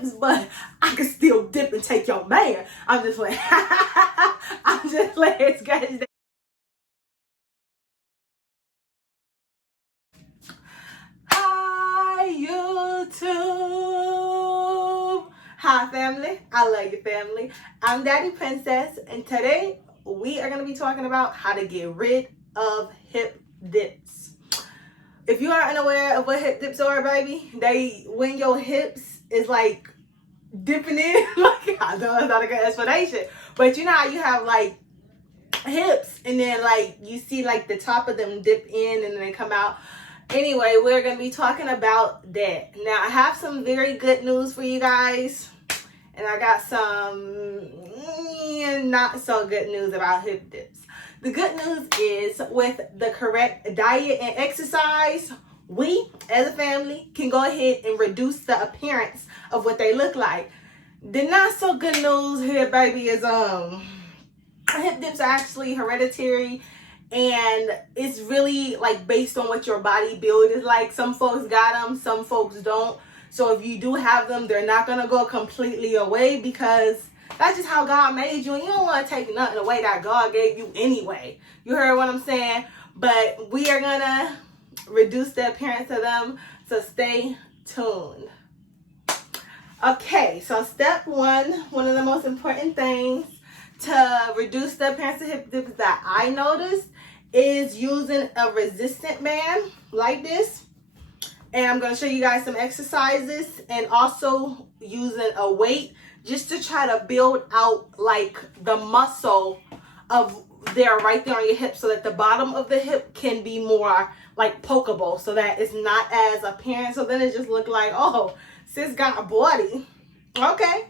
dips, but I can still dip and take your man. I'm just like, I'm just like, scratch that. Hi, YouTube. Hi, family. I love your family. I'm Daddy Princess, and today we are going to be talking about how to get rid of hip dips. If you aren't aware of what hip dips are, baby, when your hips is like dipping in, like, I know that's not a good explanation, but you know how you have like hips and then like you see like the top of them dip in and then they come out. Anyway, we're going to be talking about that. Now, I have some very good news for you guys, and I got some not so good news about hip dips. The good news is with the correct diet and exercise, we as a family can go ahead and reduce the appearance of what they look like. The not so good news here, baby, is hip dips are actually hereditary, and it's really like based on what your body build is like. Some folks got them, some folks don't. So if you do have them, they're not gonna go completely away because that's just how God made you, and you don't want to take nothing away that God gave you anyway. You heard what I'm saying? But we are gonna reduce the appearance of them, so stay tuned. Okay, so step one of the most important things to reduce the appearance of hip dips that I noticed is using a resistant band like this. And I'm going to show you guys some exercises, and also using a weight just to try to build out like the muscle of right there on your hip, so that the bottom of the hip can be more like pokeable, so that it's not as apparent. So then it just look like, oh, sis got a body. Okay.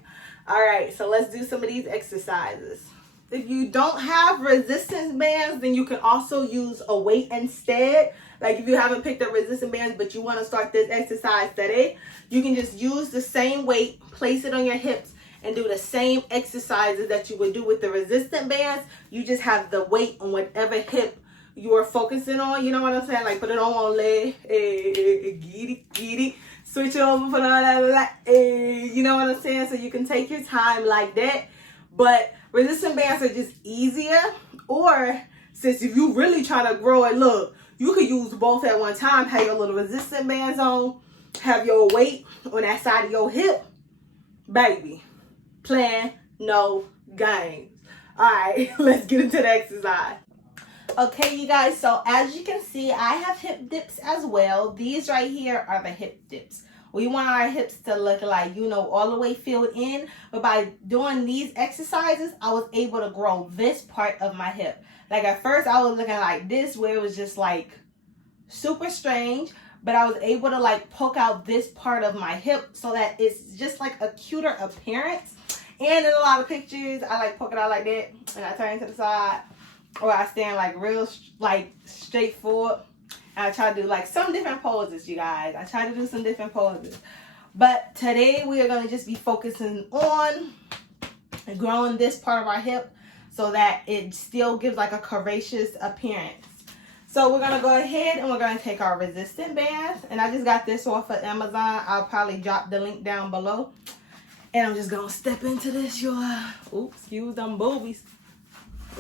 All right, so let's do some of these exercises. If you don't have resistance bands, then you can also use a weight instead. Like if you haven't picked up resistance bands, but you want to start this exercise today, you can just use the same weight, place it on your hips, and do the same exercises that you would do with the resistant bands. You just have the weight on whatever hip you are focusing on. You know what I'm saying? Like put it on one leg, get it. Switch it over, put on that, you know what I'm saying? So you can take your time like that. But resistant bands are just easier. Or since if you really trying to grow it, look, you could use both at one time. Have your little resistant bands on, have your weight on that side of your hip. Baby, plan no games. All right, let's get into the exercise. Okay, you guys, so as you can see, I have hip dips as well. These right here are the hip dips. We want our hips to look like, you know, all the way filled in. But by doing these exercises, I was able to grow this part of my hip. Like at first, I was looking like this, where it was just like super strange. But I was able to like poke out this part of my hip so that it's just like a cuter appearance. And in a lot of pictures, I like poke it out like that. And I turn to the side. Or I stand like real like straight forward. And I try to do like some different poses, you guys. I try to do some different poses. But today we are going to just be focusing on growing this part of our hip so that it still gives like a curvaceous appearance. So we're going to go ahead and we're going to take our resistant bands. And I just got this off of Amazon. I'll probably drop the link down below. And I'm just going to step into this, y'all. Oops, excuse them boobies.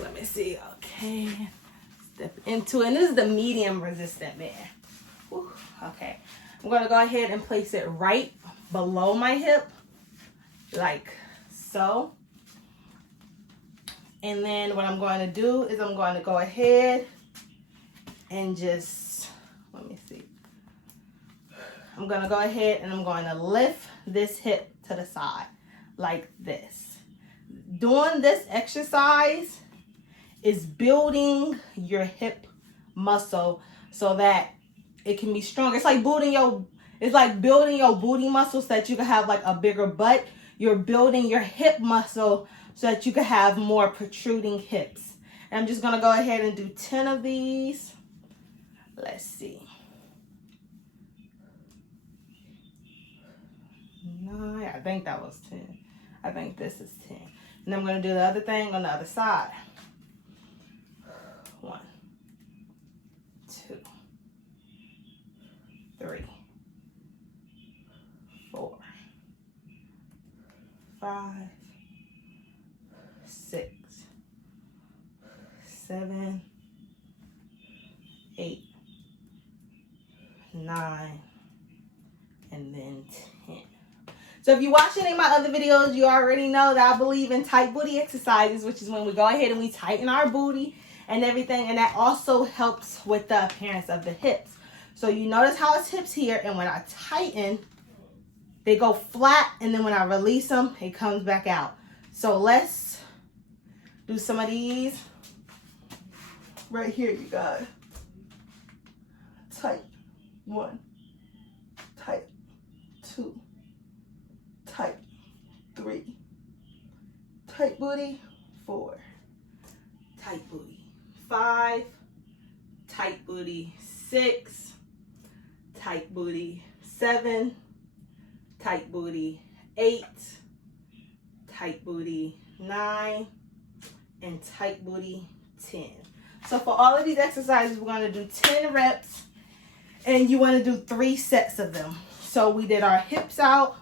Let me see. Okay. Step into it. And this is the medium resistant band. Whew. Okay. I'm going to go ahead and place it right below my hip. Like so. And then what I'm going to do is I'm going to go ahead and just, let me see. I'm going to go ahead and I'm going to lift this hip to the side like this. Doing this exercise is building your hip muscle so that it can be strong. It's like building your booty muscle so that you can have like a bigger butt. You're building your hip muscle so that you can have more protruding hips. And I'm just gonna go ahead and do 10 of these. Let's see. 9, I think that was 10. I think this is 10. And I'm gonna do the other thing on the other side. 1, 2, 3, 4, 5, 6, 7, 8, 9, and then 10. So if you watch any of my other videos, you already know that I believe in tight booty exercises, which is when we go ahead and we tighten our booty and everything, and that also helps with the appearance of the hips. So you notice how it's hips here, and when I tighten, they go flat, and then when I release them, it comes back out. So let's do some of these. Right here, you guys. Tight. 1. Tight. 2. Tight. 3. Tight booty. 4. Tight booty. 5. Tight booty. 6. Tight booty. 7. Tight booty. 8. Tight booty. 9. And tight booty. 10. So for all of these exercises, we're going to do 10 reps, and you want to do 3 sets of them. So we did our hips out,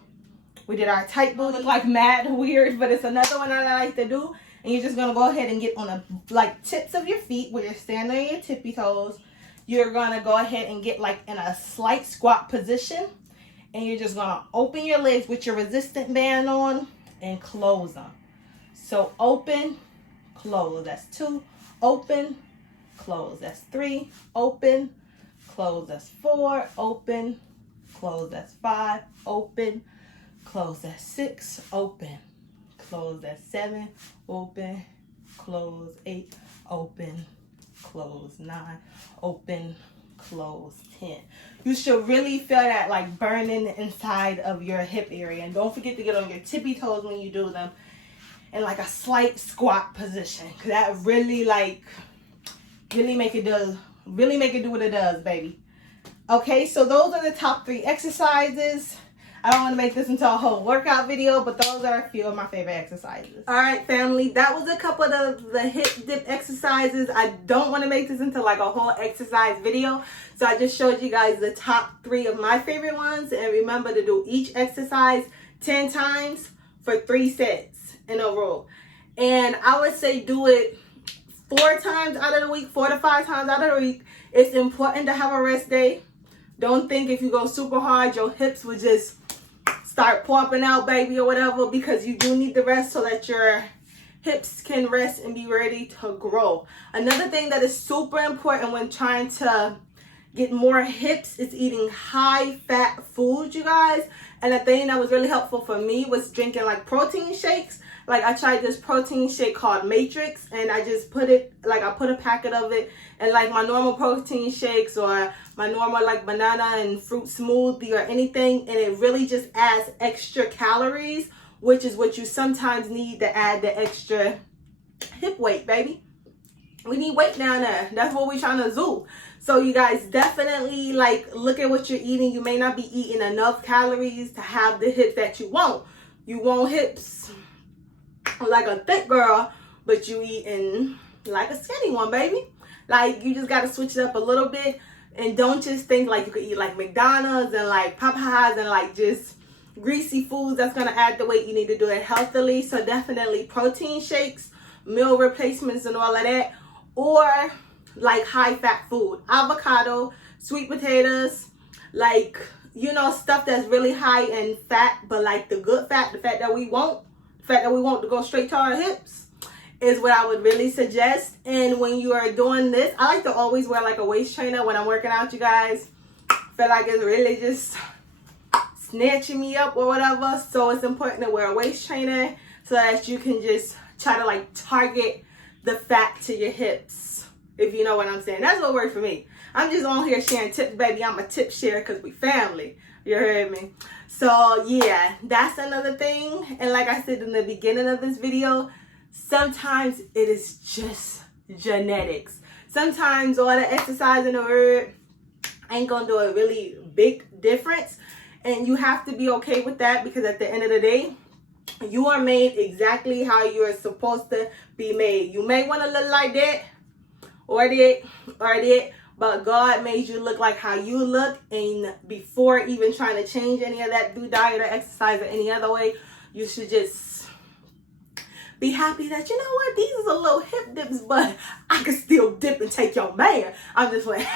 we did our tight booty. Look like mad weird, but it's another one that I like to do. And you're just going to go ahead and get on the like tips of your feet where you're standing on your tippy toes. You're going to go ahead and get like in a slight squat position, and you're just going to open your legs with your resistant band on and close them. So open, close. That's 2. Open, close. That's 3. Open, close. That's 4. Open, close. That's 5. Open, close. That's 6. Open, close. That's 7. Open, close. 8. Open, close. 9. Open, close. 10. You should really feel that like burning inside of your hip area. And don't forget to get on your tippy toes when you do them in like a slight squat position, because that really make it do what it does, baby. Okay, so those are the top 3 exercises. I don't want to make this into a whole workout video, but those are a few of my favorite exercises. All right, family, that was a couple of the hip dip exercises. I don't want to make this into like a whole exercise video, so I just showed you guys the top 3 of my favorite ones. And remember to do each exercise 10 times for 3 sets in a row. And I would say do it 4 times out of the week, 4 to 5 times out of the week. It's important to have a rest day. Don't think if you go super hard, your hips will just start popping out, baby, or whatever, because you do need the rest so that your hips can rest and be ready to grow. Another thing that is super important when trying to get more hips is eating high fat foods, you guys. And the thing that was really helpful for me was drinking like protein shakes. Like I tried this protein shake called Matrix, and I just put it, like I put a packet of it in like my normal protein shakes or my normal like banana and fruit smoothie or anything. And it really just adds extra calories, which is what you sometimes need to add the extra hip weight, baby. We need weight down there. That's what we're trying to do. So you guys definitely like look at what you're eating. You may not be eating enough calories to have the hips that you want. You want hips like a thick girl, but you eating like a skinny one, baby. Like you just got to switch it up a little bit, and don't just think like you could eat like McDonald's and like Popeyes and like just greasy foods that's going to add the weight. You need to do it healthily. So definitely protein shakes, meal replacements and all of that, or like high fat food, avocado, sweet potatoes, like, you know, stuff that's really high in fat, but like the good fat, the fat that we want, to go straight to our hips is what I would really suggest. And when you are doing this, I like to always wear like a waist trainer when I'm working out, you guys. Feel like it's really just snatching me up or whatever. So it's important to wear a waist trainer so that you can just try to like target the fat to your hips, if you know what I'm saying. That's what worked for me. I'm just on here sharing tips, baby. I'm a tip share because we family. You heard me? So yeah, that's another thing. And like I said in the beginning of this video, sometimes it is just genetics. Sometimes all the exercise in the world ain't gonna do a really big difference. And you have to be okay with that, because at the end of the day, you are made exactly how you are supposed to be made. You may want to look like that or that, but God made you look like how you look, and before even trying to change any of that through diet or exercise or any other way. you should just be happy that, you know what, these is a little hip dips, but I can still dip and take your man. I'm just like,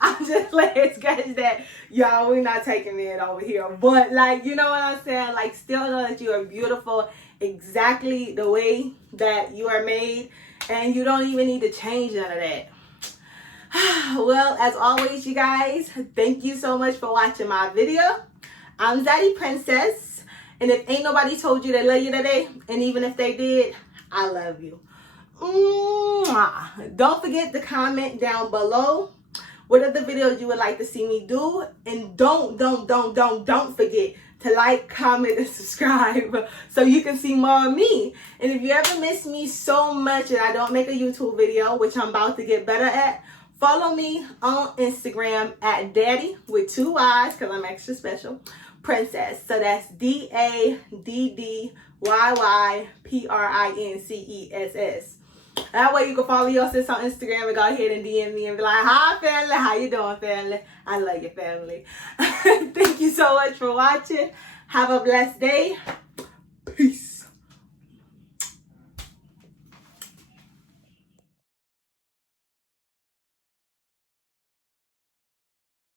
I'm just like, scratch that. Y'all, we're not taking it over here. But like, you know what I'm saying? Like, still know that you are beautiful exactly the way that you are made. And you don't even need to change none of that. Well, as always, you guys, thank you so much for watching my video. I'm Zaddy Princess. And if ain't nobody told you they love you today, and even if they did, I love you. Mwah. Don't forget to comment down below what other videos you would like to see me do. And don't forget to like, comment, and subscribe so you can see more of me. And if you ever miss me so much and I don't make a YouTube video, which I'm about to get better at, follow me on Instagram at Daddy with 2 Y's, because I'm extra special, Princess. So that's DADDYYPRINCESS. That way you can follow your sis on Instagram and go ahead and DM me and be like, hi family, how you doing family? I love your family. Thank you so much for watching. Have a blessed day. Peace.